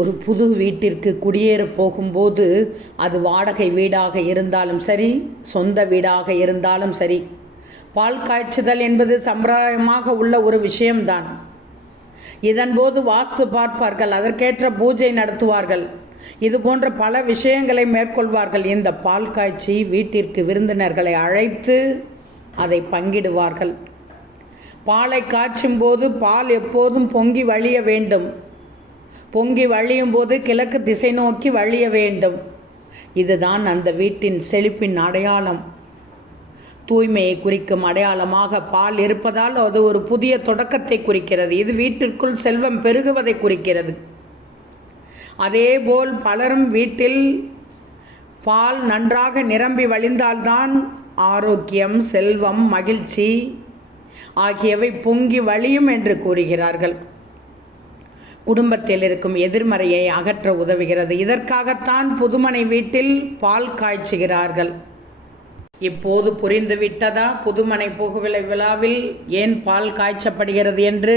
ஒரு புது வீட்டிற்கு குடியேற போகும்போது அது வாடகை வீடாக இருந்தாலும் சரி, சொந்த வீடாக இருந்தாலும் சரி, பால் காய்ச்சுதல் என்பது சம்பிரதாயமாக உள்ள ஒரு விஷயம்தான். இதன்போது வாஸ்து பார்ப்பார்கள், அதற்கேற்ற பூஜை நடத்துவார்கள், இது போன்ற பல விஷயங்களை மேற்கொள்வார்கள். இந்த பால் காய்ச்சி வீட்டிற்கு விருந்தினர்களை அழைத்து அதை பங்கிடுவார்கள். பாலை காய்ச்சும் போது பால் எப்போதும் பொங்கி வழிய வேண்டும். பொங்கி வழியும் போது கிழக்கு திசை நோக்கி வழிய வேண்டும். இதுதான் அந்த வீட்டின் செழிப்பின் அடையாளம். தூய்மையை குறிக்கும் அடையாளமாக பால் இருப்பதால் அது ஒரு புதிய தொடக்கத்தை குறிக்கிறது. இது வீட்டிற்குள் செல்வம் பெருகுவதை குறிக்கிறது. அதேபோல் பலரும் வீட்டில் பால் நன்றாக நிரம்பி வழிந்தால்தான் ஆரோக்கியம், செல்வம், மகிழ்ச்சி ஆகியவை பொங்கி வழியும் என்று கூறுகிறார்கள். குடும்பத்தில் இருக்கும் எதிர்மறையை அகற்ற உதவுகிறது. இதற்காகத்தான் புதுமனை வீட்டில் பால் காய்ச்சுகிறார்கள். இப்போது புரிந்துவிட்டதா புதுமனை புகுவிலை விழாவில் ஏன் பால் காய்ச்சப்படுகிறது என்று?